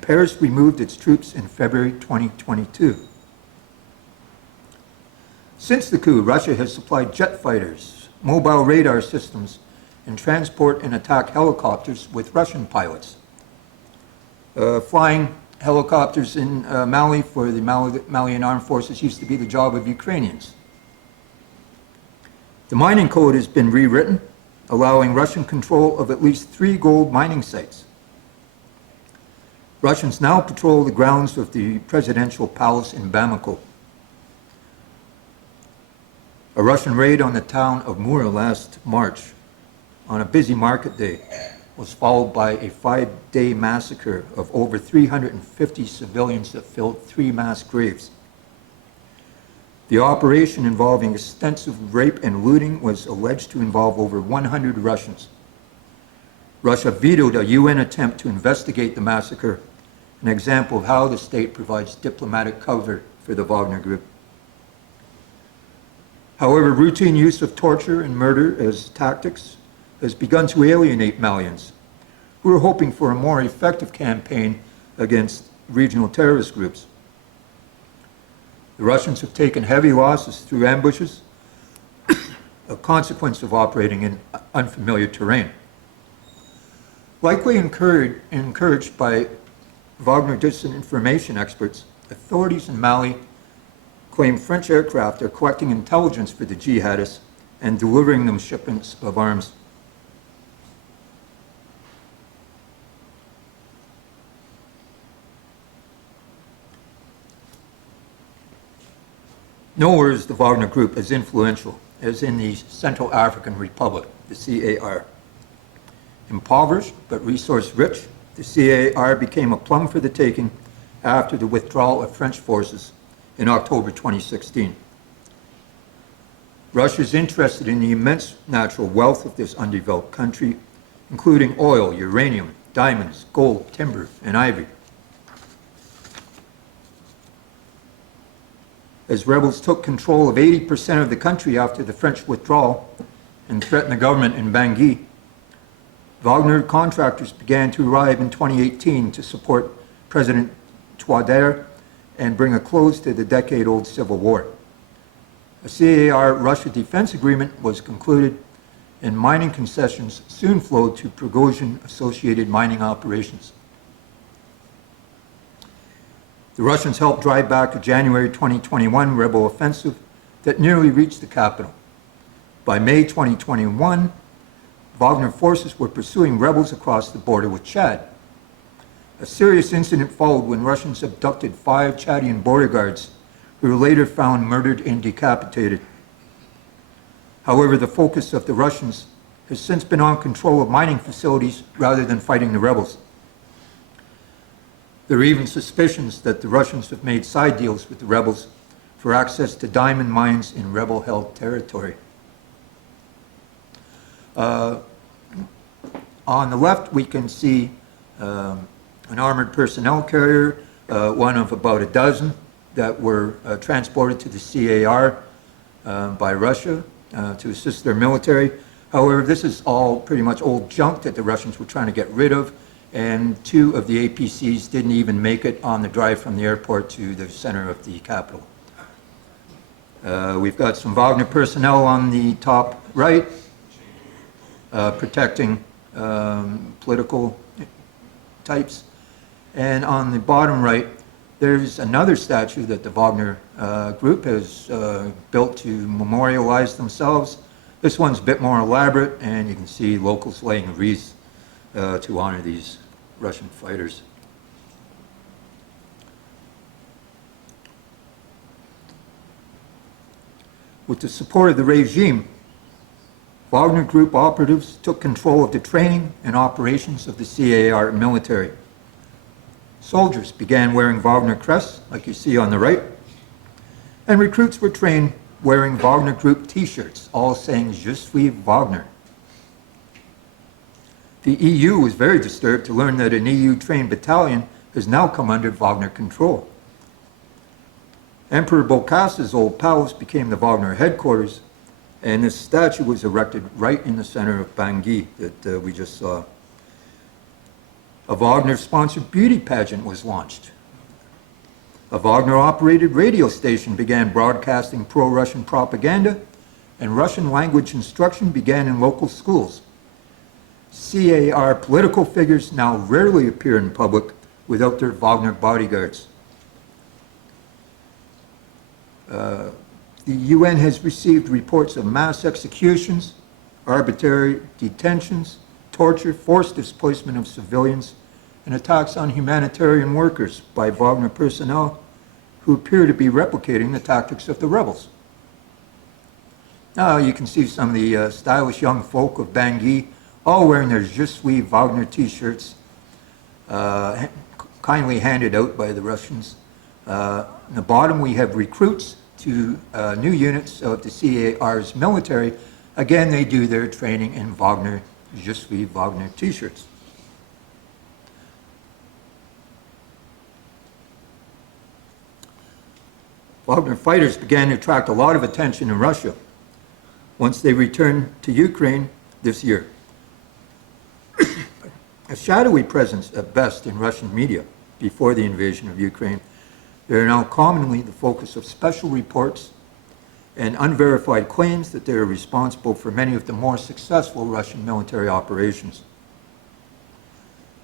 Paris removed its troops in February 2022. Since the coup, Russia has supplied jet fighters, mobile radar systems, and transport and attack helicopters with Russian pilots. Flying helicopters in Mali for the Malian armed forces used to be the job of Ukrainians. The mining code has been rewritten, allowing Russian control of at least 3 gold mining sites. Russians now patrol the grounds of the presidential palace in Bamako. A Russian raid on the town of Mura last March, on a busy market day, was followed by a 5-day massacre of over 350 civilians that filled 3 mass graves. The operation, involving extensive rape and looting, was alleged to involve over 100 Russians. Russia vetoed a UN attempt to investigate the massacre, an example of how the state provides diplomatic cover for the Wagner Group. However, routine use of torture and murder as tactics has begun to alienate Malians, who are hoping for a more effective campaign against regional terrorist groups. The Russians have taken heavy losses through ambushes, a consequence of operating in unfamiliar terrain. Likely encouraged by Wagner disinformation experts, authorities in Mali claim French aircraft are collecting intelligence for the jihadists and delivering them shipments of arms. Nowhere is the Wagner Group as influential as in the Central African Republic, the CAR. Impoverished but resource-rich, the CAR became a plum for the taking after the withdrawal of French forces in October 2016. Russia is interested in the immense natural wealth of this undeveloped country, including oil, uranium, diamonds, gold, timber, and ivory. As rebels took control of 80% of the country after the French withdrawal and threatened the government in Bangui, Wagner contractors began to arrive in 2018 to support President Touadér and bring a close to the decade-old civil war. A CAR-Russia defense agreement was concluded, and mining concessions soon flowed to Prigozhin-associated mining operations. The Russians helped drive back a January 2021 rebel offensive that nearly reached the capital. By May 2021, Wagner forces were pursuing rebels across the border with Chad. A serious incident followed when Russians abducted 5 Chadian border guards who were later found murdered and decapitated. However, the focus of the Russians has since been on control of mining facilities rather than fighting the rebels. There are even suspicions that the Russians have made side deals with the rebels for access to diamond mines in rebel-held territory. On the left, we can see an armored personnel carrier, one of about a dozen that were transported to the CAR by Russia to assist their military. However, this is all pretty much old junk that the Russians were trying to get rid of, and 2 of the APCs didn't even make it on the drive from the airport to the center of the capital. We've got some Wagner personnel on the top right, protecting political types. And on the bottom right, there's another statue that the Wagner Group has built to memorialize themselves. This one's a bit more elaborate, and you can see locals laying wreaths to honor these Russian fighters. With the support of the regime, Wagner Group operatives took control of the training and operations of the CAR military. Soldiers began wearing Wagner crests, like you see on the right, and recruits were trained wearing Wagner Group t-shirts, all saying "Je suis Wagner." The EU was very disturbed to learn that an EU-trained battalion has now come under Wagner control. Emperor Bokassa's old palace became the Wagner headquarters, and this statue was erected right in the center of Bangui that we just saw. A Wagner-sponsored beauty pageant was launched. A Wagner-operated radio station began broadcasting pro-Russian propaganda, and Russian language instruction began in local schools. CAR political figures now rarely appear in public without their Wagner bodyguards. The UN has received reports of mass executions, arbitrary detentions, torture, forced displacement of civilians, and attacks on humanitarian workers by Wagner personnel who appear to be replicating the tactics of the rebels. Now you can see some of the stylish young folk of Bangui all wearing their Je suis Wagner t-shirts, kindly handed out by the Russians. On the bottom we have recruits to new units of the CAR's military. Again, they do their training in Wagner, Je suis Wagner t-shirts. Wagner fighters began to attract a lot of attention in Russia once they returned to Ukraine this year. A shadowy presence at best in Russian media. before the invasion of Ukraine, they are now commonly the focus of special reports and unverified claims that they are responsible for many of the more successful Russian military operations.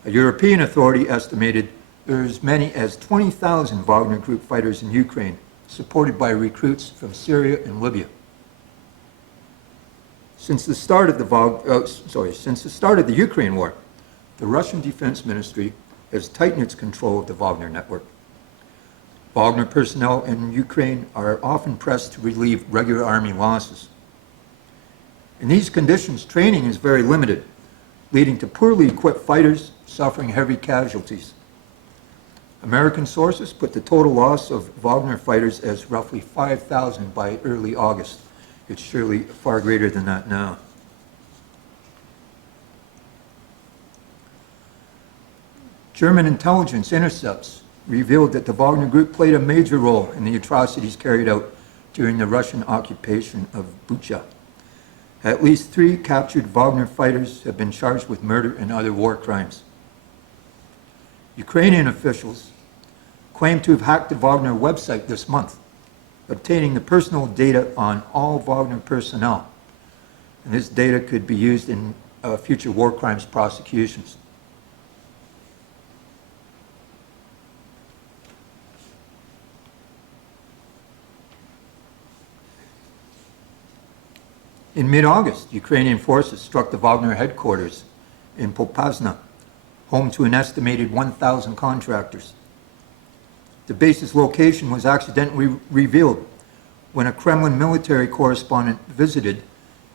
A European authority estimated there are as many as 20,000 Wagner Group fighters in Ukraine, supported by recruits from Syria and Libya. Since the start of the Ukraine war, the Russian Defense Ministry has tightened its control of the Wagner network. Wagner personnel in Ukraine are often pressed to relieve regular army losses. In these conditions, training is very limited, leading to poorly equipped fighters suffering heavy casualties. American sources put the total loss of Wagner fighters as roughly 5,000 by early August. It's surely far greater than that now. German intelligence intercepts revealed that the Wagner Group played a major role in the atrocities carried out during the Russian occupation of Bucha. At least 3 captured Wagner fighters have been charged with murder and other war crimes. Ukrainian officials claim to have hacked the Wagner website this month, obtaining the personal data on all Wagner personnel. And this data could be used in future war crimes prosecutions. In mid-August, Ukrainian forces struck the Wagner headquarters in Popasna, home to an estimated 1,000 contractors. The base's location was accidentally revealed when a Kremlin military correspondent visited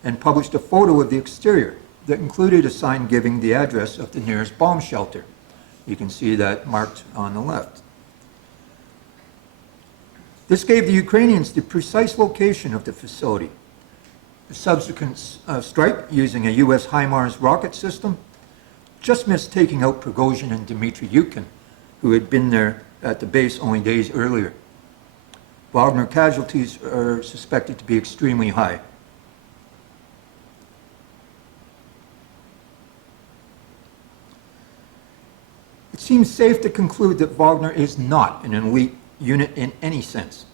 and published a photo of the exterior that included a sign giving the address of the nearest bomb shelter. You can see that marked on the left. This gave the Ukrainians the precise location of the facility. The subsequent strike using a U.S. HIMARS rocket system just missed taking out Prigozhin and Dmitry Yukin, who had been there at the base only days earlier. Wagner casualties are suspected to be extremely high. It seems safe to conclude that Wagner is not an elite unit in any sense.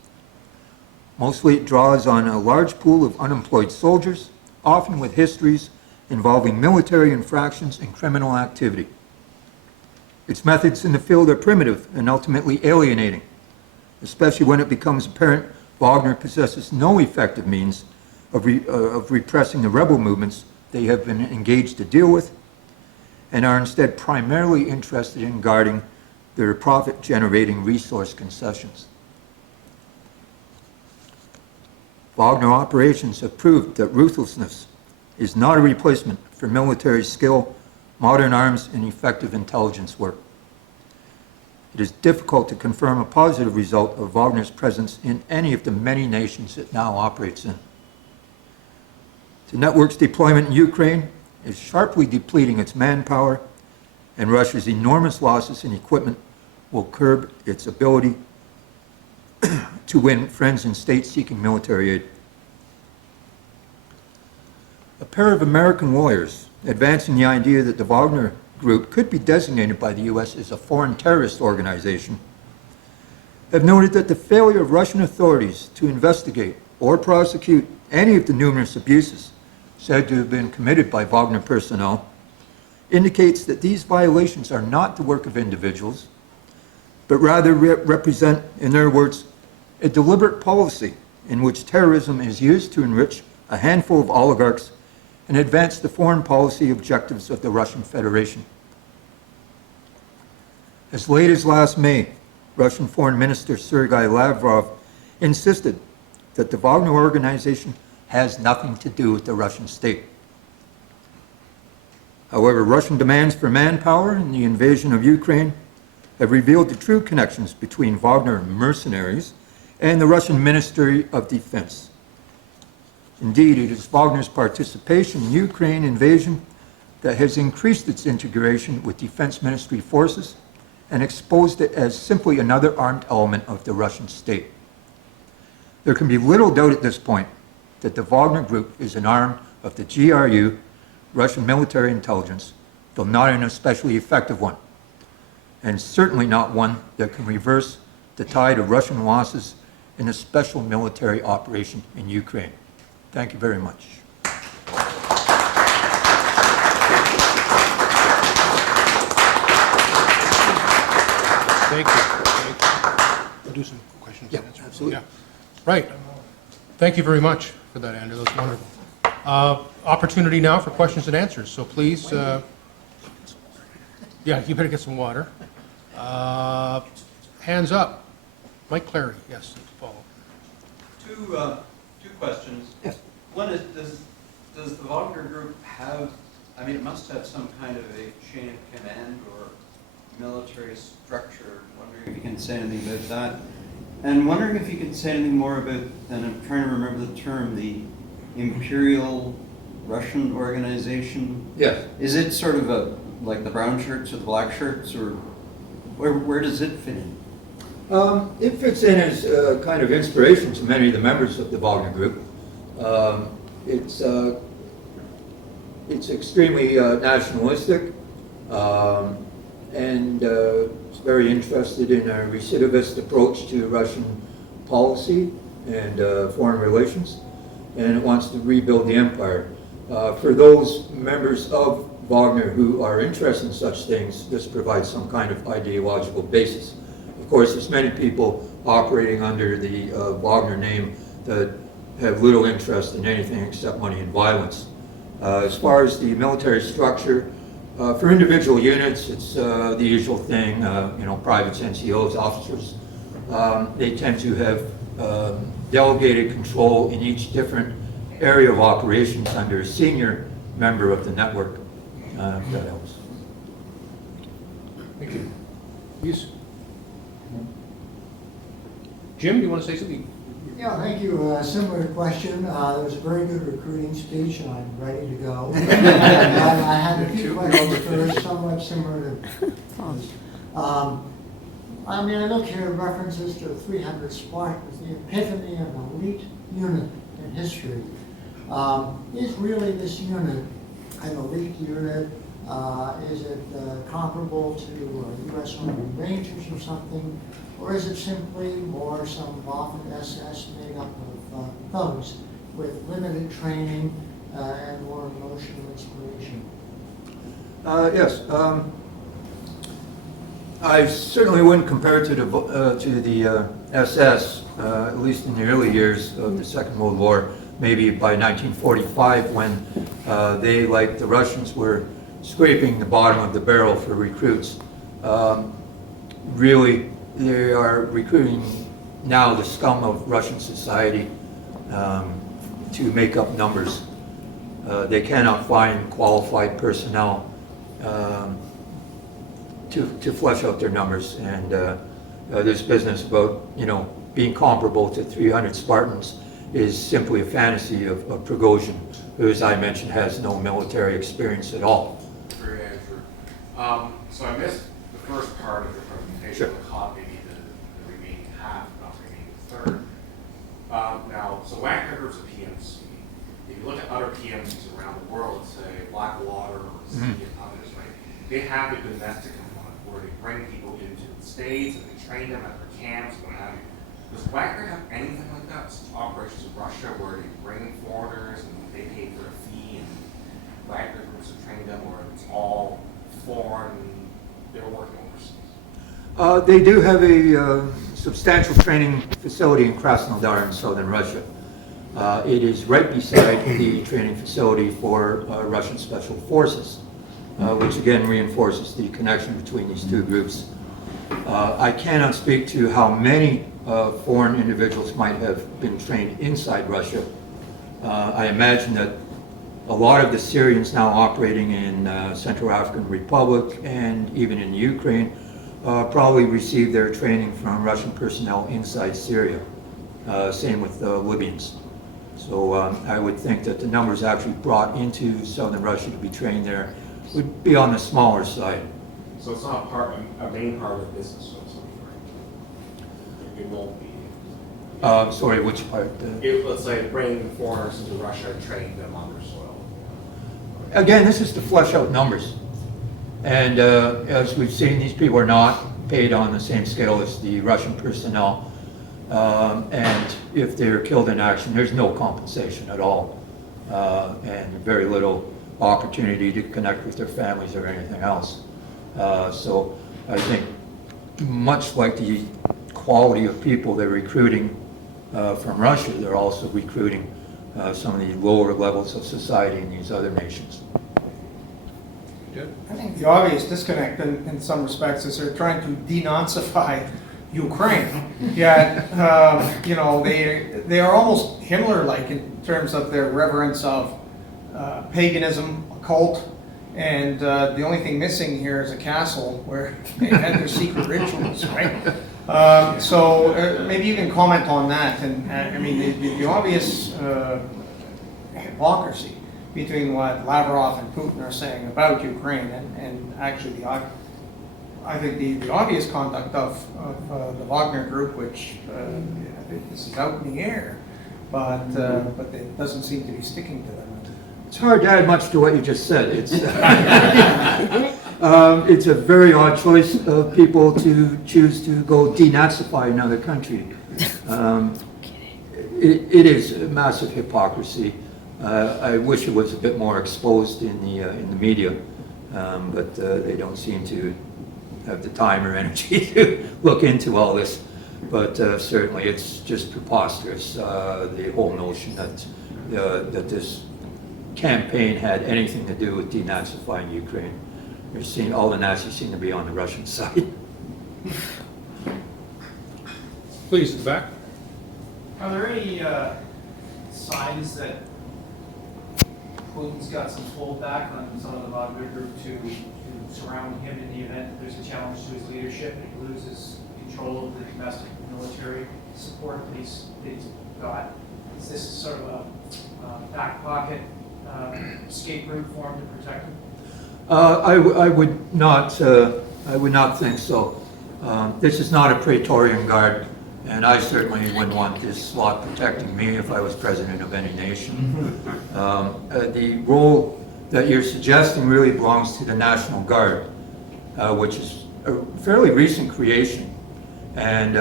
Mostly it draws on a large pool of unemployed soldiers, often with histories involving military infractions and criminal activity. Its methods in the field are primitive and ultimately alienating, especially when it becomes apparent Wagner possesses no effective means of repressing the rebel movements they have been engaged to deal with, and are instead primarily interested in guarding their profit-generating resource concessions. Wagner operations have proved that ruthlessness is not a replacement for military skill, modern arms, and effective intelligence work. It is difficult to confirm a positive result of Wagner's presence in any of the many nations it now operates in. The network's deployment in Ukraine is sharply depleting its manpower, and Russia's enormous losses in equipment will curb its ability to win friends in states seeking military aid. A pair of American lawyers advancing the idea that the Wagner Group could be designated by the U.S. as a foreign terrorist organization have noted that the failure of Russian authorities to investigate or prosecute any of the numerous abuses said to have been committed by Wagner personnel indicates that these violations are not the work of individuals, but rather represent, in their words, a deliberate policy in which terrorism is used to enrich a handful of oligarchs and advance the foreign policy objectives of the Russian Federation. As late as last May, Russian Foreign Minister Sergei Lavrov insisted that the Wagner organization has nothing to do with the Russian state. However, Russian demands for manpower in the invasion of Ukraine have revealed the true connections between Wagner mercenaries and the Russian Ministry of Defense. Indeed, it is Wagner's participation in Ukraine invasion that has increased its integration with Defense Ministry forces and exposed it as simply another armed element of the Russian state. There can be little doubt at this point that the Wagner Group is an arm of the GRU, Russian military intelligence, though not an especially effective one. and certainly not one that can reverse the tide of Russian losses in a special military operation in Ukraine. Thank you very much. Thank you. Thank you. We'll do some questions and answers. absolutely. Yeah. Right. Thank you very much for that, Andrew. That's wonderful. Opportunity now for questions and answers. So please, yeah, you better get some water. Hands up. Mike Clary, yes, follow. Two questions. Yes. One is, does the Wagner Group have, I mean, it must have some kind of a chain of command or military structure. Wondering if you can say anything about that. And wondering if you could say anything more about, and I'm trying to remember the term, the Imperial Russian Organization. Yes. Is it sort of like the brown shirts or the black shirts, or where does it fit in? It fits in as a kind of inspiration to many of the members of the Wagner Group. It's extremely nationalistic, and it's very interested in a recidivist approach to Russian policy and foreign relations, and it wants to rebuild the empire. For those members of Wagner who are interested in such things, this provides some kind of ideological basis. Of course, there's many people operating under the Wagner name that have little interest in anything except money and violence. As far as the military structure, for individual units, it's the usual thing, privates, NCOs, officers. They tend to have delegated control in each different area of operations under a senior member of the network. If that helps. Thank you. Yes. Jim, do you want to say something? Yeah, thank you. Similar question. There was a very good recruiting speech, and I'm ready to go. I had a few questions first, somewhat similar to this. I look here at references to 300 Spartans, the epiphany of an elite unit in history. Is really this unit an elite unit? Is it comparable to U.S. Army Rangers or something? Or is it simply more some Waffen SS made up of thugs with limited training and more emotional inspiration? Yes. I certainly wouldn't compare it to the SS, at least in the early years of the Second World War, maybe by 1945 when they, like the Russians, were scraping the bottom of the barrel for recruits. Really, they are recruiting now the scum of Russian society to make up numbers. They cannot find qualified personnel to flesh out their numbers, and this business about being comparable to 300 Spartans is simply a fantasy of Prigozhin, who, as I mentioned, has no military experience at all. Great answer. So I missed the first part of your presentation. Sure. I caught maybe the remaining half, not the remaining third. Now, so Wagner Group's a PMC. If you look at other PMCs around the world, let's say Blackwater or Syria and others, right? They have a domestic component where they bring people into the States and they train them at their camps, what have you. Does Wagner have anything like that? Operations in Russia where they bring foreigners and they pay for a fee and Wagner groups have trained them, or it's all foreign, they're working overseas? They do have a substantial training facility in Krasnodar in southern Russia. It is right beside the training facility for Russian Special Forces, which again reinforces the connection between these two groups. I cannot speak to how many foreign individuals might have been trained inside Russia. I imagine that a lot of the Syrians now operating in Central African Republic and even in Ukraine probably received their training from Russian personnel inside Syria. Same with the Libyans. So I would think that the numbers actually brought into southern Russia to be trained there would be on the smaller side. So it's not a main part of the business, so to speak, right? It won't be. Sorry, which part? If, let's say, bringing foreigners into Russia and training them on their soil. Again, this is to flesh out numbers. And as we've seen, these people are not paid on the same scale as the Russian personnel. And if they're killed in action, there's no compensation at all, and very little opportunity to connect with their families or anything else. So I think much like the quality of people they're recruiting from Russia, they're also recruiting some of the lower levels of society in these other nations. I think the obvious disconnect in some respects is they're trying to denazify Ukraine. Yet, you know, they are almost Himmler-like in terms of their reverence of paganism, occult, and the only thing missing here is a castle where they had their secret rituals, right? So maybe you can comment on that. And I mean, the obvious hypocrisy between what Lavrov and Putin are saying about Ukraine and actually I think the obvious conduct of the Wagner Group, which this is out in the air, but it doesn't seem to be sticking to them. It's hard to add much to what you just said. It's it's a very odd choice of people to choose to go denazify another country. It is a massive hypocrisy. I wish it was a bit more exposed in the media, but they don't seem to have the time or energy to look into all this. But certainly, it's just preposterous. The whole notion that this campaign had anything to do with denazifying Ukraine. All the Nazis seem to be on the Russian side. Please, in the back. Are there any signs that Putin's got some holdback on some of the Wagner Group to surround him in the event that there's a challenge to his leadership and he loses control of the domestic military support that he's got? Is this sort of a back pocket escape route for him to protect him? I would not think so. This is not a Praetorian Guard, and I certainly wouldn't want this lot protecting me if I was president of any nation. The role that you're suggesting really belongs to the National Guard, which is a fairly recent creation, and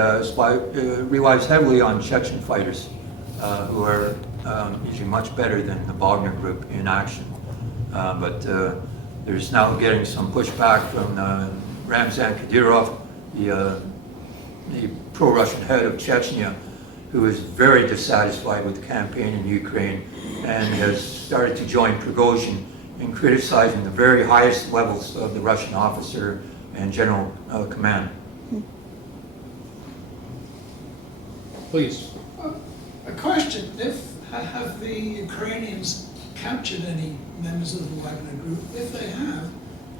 relies heavily on Chechen fighters, who are usually much better than the Wagner Group in action. But there's now getting some pushback from Ramzan Kadyrov, the pro-Russian head of Chechnya, who is very dissatisfied with the campaign in Ukraine and has started to join Prigozhin in criticizing the very highest levels of the Russian officer and general command. Please. A question: have the Ukrainians captured any members of the Wagner Group? If they have,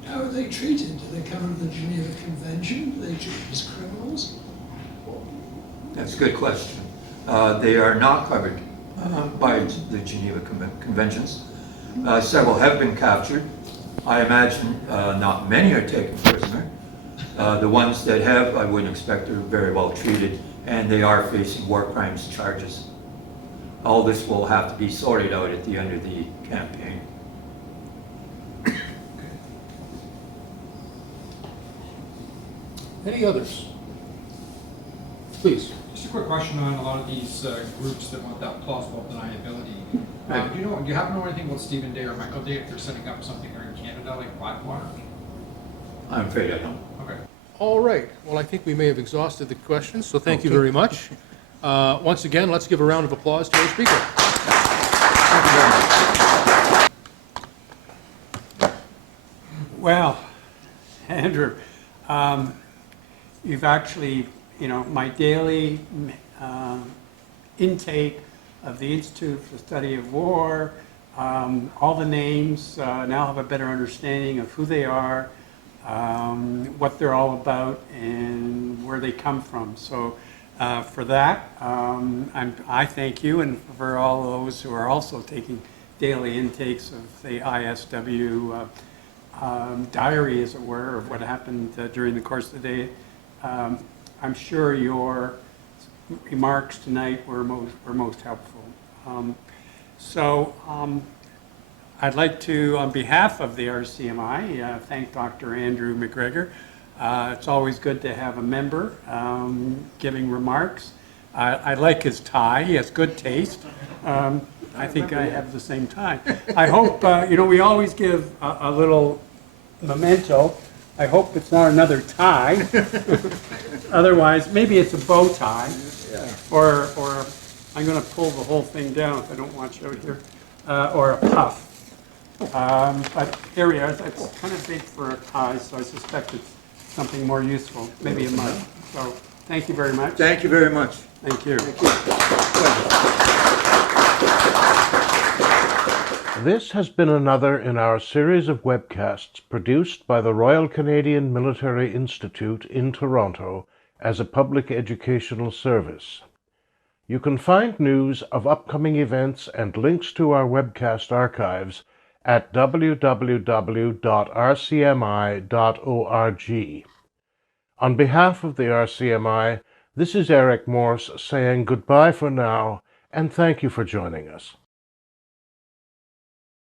how are they treated? Do they come under the Geneva Convention? Do they treated as criminals? That's a good question. They are not covered by the Geneva Conventions. Several have been captured. I imagine not many are taken prisoner. The ones that have, I wouldn't expect, are very well treated, and they are facing war crimes charges. All this will have to be sorted out at the end of the campaign. Any others? Please. Just a quick question on a lot of these groups that want that plausible deniability. Do you happen to know anything about Stephen Day or Michael Day if they're setting up something here in Canada like Blackwater? I'm afraid I don't. Okay. All right. Well, I think we may have exhausted the questions, so thank you very much. Once again, let's give a round of applause to our speaker. Thank you very much. Well, Andrew, you've actually, my daily intake of the Institute for the Study of War, all the names, now have a better understanding of who they are, what they're all about, and where they come from. So for that, I thank you, and for all those who are also taking daily intakes of the ISW diary, as it were, of what happened during the course of the day. I'm sure your remarks tonight were most helpful. I'd like to, on behalf of the RCMI, thank Dr. Andrew McGregor. It's always good to have a member giving remarks. I like his tie. He has good taste. I think I have the same tie. I hope, we always give a little memento. I hope it's not another tie. Otherwise, maybe it's a bow tie. Or I'm going to pull the whole thing down if I don't watch out here. Or a puff. But here we are. It's kind of big for a tie, so I suspect it's something more useful, maybe a mug. So thank you very much. Thank you very much. Thank you. This has been another in our series of webcasts produced by the Royal Canadian Military Institute in Toronto as a public educational service. You can find news of upcoming events and links to our webcast archives at www.rcmi.org. On behalf of the RCMI, this is Eric Morse saying goodbye for now, and thank you for joining us.